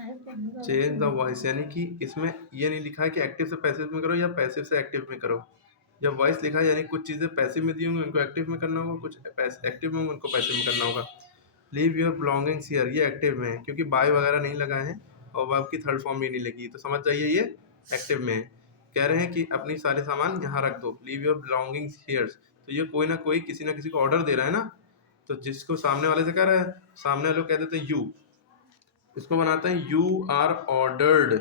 Change the voice, यानी कि इसमें ये नहीं लिखा है कि एक्टिव से पैसिव में करो या पैसिव से एक्टिव में करो। जब वॉइस लिखा है यानी कुछ चीज़ें पैसिव में दी होंगी उनको एक्टिव में करना होगा, कुछ एक्टिव में होंगी उनको पैसिव में करना होगा। लीव योर बिलोंगिंग्स हियर, ये एक्टिव में है क्योंकि बाय वगैरह नहीं लगा है और वर्ब की थर्ड फॉर्म भी नहीं लगी, तो समझ जाइए ये एक्टिव में है। कह रहे हैं कि अपनी सारे सामान यहाँ रख दो, लीव योर बिलोंगिंग्स हियर, तो ये कोई ना कोई किसी ना किसी को ऑर्डर दे रहा है ना, तो जिसको सामने वाले से कह रहा है, सामने वाले को कह देते हैं यू, इसको बनाते हैं यू आर ऑर्डर्ड।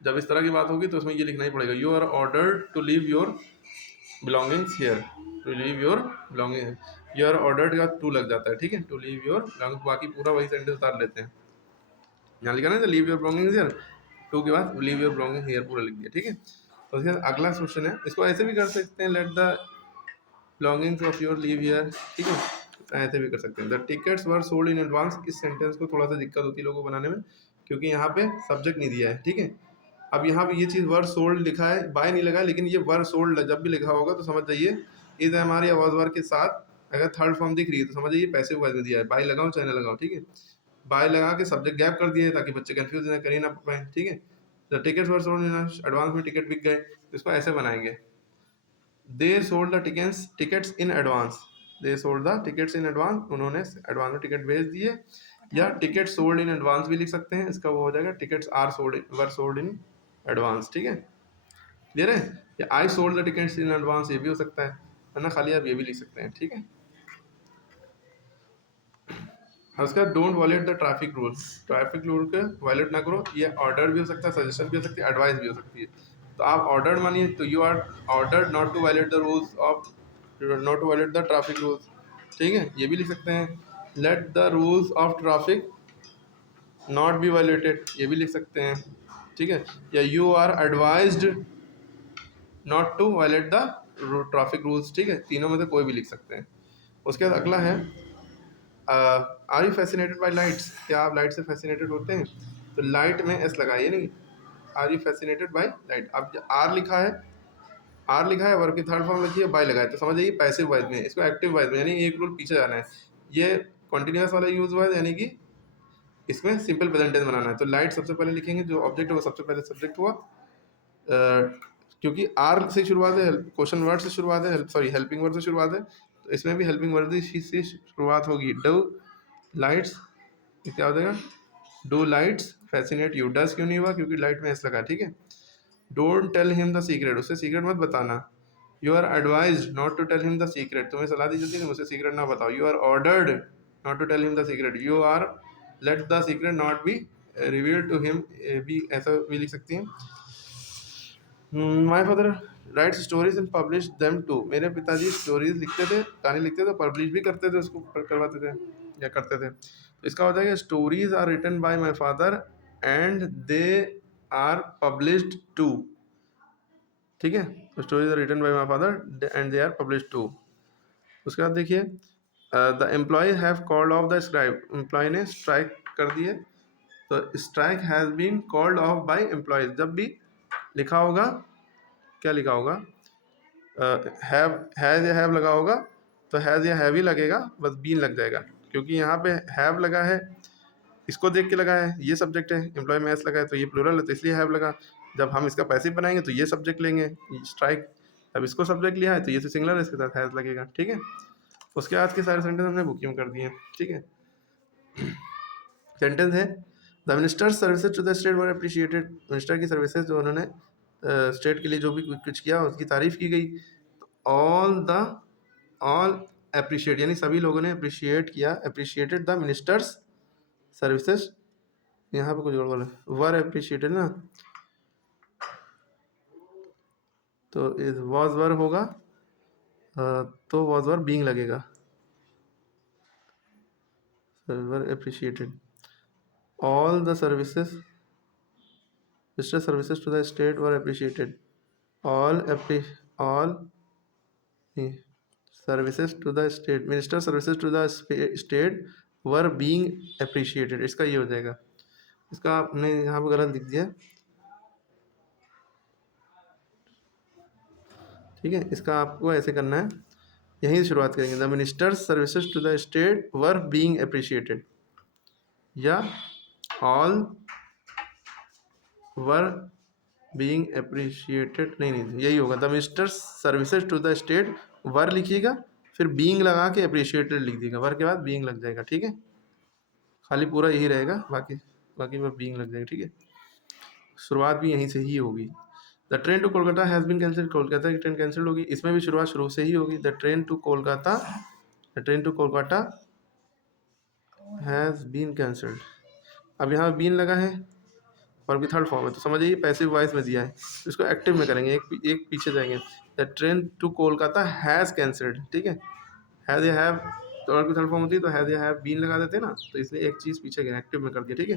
जब इस तरह की बात होगी तो उसमें ये लिखना ही पड़ेगा, you are ordered to leave your belongings here, to leave your belonging, you are ordered का टू लग जाता है, ठीक है, टू लीव योर बिलोंगिंग्स, बाकी पूरा वही सेंटेंस उतार लेते हैं। यहाँ लिखा ना leave your belongings here, to के बाद लीव योर बिलोंगिंग हियर पूरा लिख दिया, ठीक है। तो उसके बाद अगला क्वेश्चन है, इसको ऐसे भी कर सकते हैं, let the belongings of your leave here, ठीक है, ऐसे भी कर सकते हैं। The tickets were sold in advance, इस सेंटेंस को थोड़ा सा दिक्कत होती है लोगों को बनाने में क्योंकि यहाँ पे सब्जेक्ट नहीं दिया है, ठीक है। अब यहाँ पे ये चीज़ वर सोल्ड लिखा है, बाय नहीं लगा, लेकिन ये वर सोल्ड जब भी लिखा होगा तो समझ जाइए इज हमारी आवाज वर के साथ अगर थर्ड फॉर्म दिख रही है तो समझ जाइए पैसिव वॉइस में दिया है, बाय लगाओ चाहे ना लगाओ, ठीक है। बाय लगा के सब्जेक्ट गैप कर दिए ताकि बच्चे कंफ्यूज ना करें ना पाए, ठीक है। The tickets were sold in advance में टिकट बिक गए, इसको ऐसे बनाएंगे, they sold the tickets in advance, they sold the tickets in advance, उन्होंने एडवांस में टिकट भेज दिए, या टिकट सोल्ड इन एडवांस भी लिख सकते हैं, इसका वो हो जाएगा tickets are sold were sold in advance, ठीक है, क्लियर है। या I sold the tickets in advance, ये भी हो सकता है, वरना खाली आप ये भी लिख सकते हैं, ठीक है। उसका don't violet the traffic rule, traffic rule के वायलेट ना करो, ये ऑर्डर भी हो सकता है, सजेशन भी हो सकती है, एडवाइस भी हो सकती है। तो आप ऑर्डर मानिए तो you are ordered not to violate the rules of, not to violate the traffic rules, ठीक है, ये भी लिख सकते हैं। Let the rules of traffic not be violated, ये भी लिख सकते हैं, ठीक है। या you are advised not to violate the traffic rules, ठीक है, तीनों में से कोई भी लिख सकते हैं। उसके बाद अगला है are you fascinated by lights, क्या आप लाइट से फैसिनेटेड होते हैं, तो लाइट में एस लगाइए, नहीं are you fascinated by light. अब आर लिखा है, आर लिखा है, वर्ब की थर्ड फॉर्म लिखी है, बाय लगाए, तो समझ जाइए पैसिव वॉइस में, इसको एक्टिव वॉइस में, यानी एक रूल पीछे जाना है, ये कॉन्टिन्यूस वाला यूज हुआ है, यानी कि इसमें सिंपल प्रेजेंट टेंस बनाना है, तो लाइट सबसे पहले लिखेंगे, जो ऑब्जेक्ट है वो सबसे पहले सब्जेक्ट हुआ, क्योंकि आर से शुरुआत है, क्वेश्चन वर्ड से शुरुआत है, सॉरी हेल्पिंग वर्ड से शुरुआत है, तो इसमें भी हेल्पिंग वर्ड से शुरुआत होगी। डू लाइट्स, क्या हो जाएगा, डू लाइट्स फैसिनेट यू, डस क्यों नहीं हुआ, क्योंकि लाइट में एस लगा, ठीक है। Don't tell him the secret, उससे सीक्रेट मत बताना। You are advised not to tell him the secret, तुम्हें सलाह दी जाती है मुझसे सीक्रेट ना बताओ। You are ordered not to tell him the secret, you are let the secret not be reveal to him, भी ऐसा भी लिख सकती हैं। My father write stories and publish them too, मेरे पिताजी स्टोरीज लिखते थे, कहानी लिखते थे, पब्लिश भी करते थे, उसको करवाते थे या करते थे, तो इसका होता है कि stories are written by my father and they are published too, ठीक है, stories are written by my father and they are published too. उसके बाद देखिए the employ have called off the strike, employ ने स्ट्राइक कर दिए, तो strike has been called off by employees, जब भी लिखा होगा क्या लिखा होगा, हैव, हैज़ या हैव लगा होगा तो हैज़ या हैव ही लगेगा, बस बीन लग जाएगा, क्योंकि यहाँ पे हैव लगा है, इसको देख के लगा है, ये सब्जेक्ट है, एम्प्लॉय में एस लगा है तो ये प्लूरल है तो इसलिए हैव लगा। जब हम इसका पैसिव बनाएंगे तो ये सब्जेक्ट लेंगे स्ट्राइक, अब इसको सब्जेक्ट लिया है तो ये से सिंगुलर है, इसके साथ हैज़ लगेगा, ठीक है। उसके आज के सारे सेंटेंस हमने बुकिंग कर दिए, ठीक है। सेंटेंस है the minister services to the state were appreciated, minister की सर्विसेज जो उन्होंने स्टेट के लिए जो भी कुछ किया उसकी तारीफ की गई। ऑल अप्रिशिएट, यानी सभी लोगों ने अप्रिशिएट किया, अप्रिशिएटेड द मिनिस्टर्स सर्विसेज, यहाँ पे कुछ गड़बड़ है, वर अप्रिशिएटेड ना, तो इज वॉज वर होगा, तो वॉज वर बीइंग लगेगा, were appreciated all the services, minister services to the state were appreciated, all services to the state, minister services to the state were being appreciated, इसका ये हो जाएगा, इसका आपने यहाँ पर गलत लिख दिया, ठीक है, इसका आपको ऐसे करना है, यहीं से शुरुआत करेंगे, the minister services to the state were being appreciated, या ऑल वर बीइंग अप्रिशिएटेड, नहीं यही होगा, the minister services to the state, were लिखिएगा फिर बीइंग लगा के अप्रिशिएटेड लिख दीजिएगा, वर के बाद बीइंग लग जाएगा, ठीक है, खाली पूरा यही रहेगा, बाकी बाकी वह बीइंग लग जाएगा, ठीक है, शुरुआत भी यहीं से ही होगी। The train to Kolkata has been cancel, Kolkata की ट्रेन कैंसिल होगी, इसमें भी शुरुआत शुरू से ही होगी। The train to Kolkata has been cancelled, अब यहाँ बीन लगा है और भी थर्ड फॉर्म है, तो समझिए पैसिव वॉइस में दिया है, तो इसको एक्टिव में करेंगे, एक पीछे जाएंगे। The train to Kolkata has cancelled, ठीक है, हैज़ या हैव, तो और भी थर्ड फॉर्म होती है तो हैज़ या हैव बीन लगा देते हैं ना, तो इसलिए एक चीज़ पीछे गया, एक्टिव में कर दिया, ठीक है।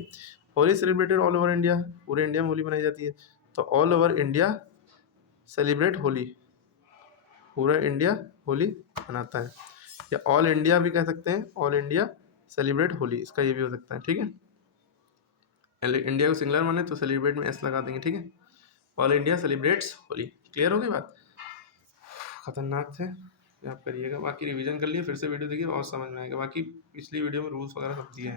Holi celebrated all over India, पूरे इंडिया में होली मनाई जाती है, तो all over India celebrate Holi, पूरा इंडिया होली मनाता है, या ऑल इंडिया भी कह सकते हैं, ऑल इंडिया सेलिब्रेट होली, इसका ये भी हो सकता है, ठीक है। इंडिया को सिंगुलर माने तो सेलिब्रेट में एस लगा देंगे, ठीक है, all India celebrates Holi. Clear हो गई बात, खतरनाक थे, आप करिएगा, बाकी रिवीजन कर लिए, फिर से वीडियो देखिए और समझ में आएगा, बाकी पिछली वीडियो में रूल्स वगैरह सब दिए हैं।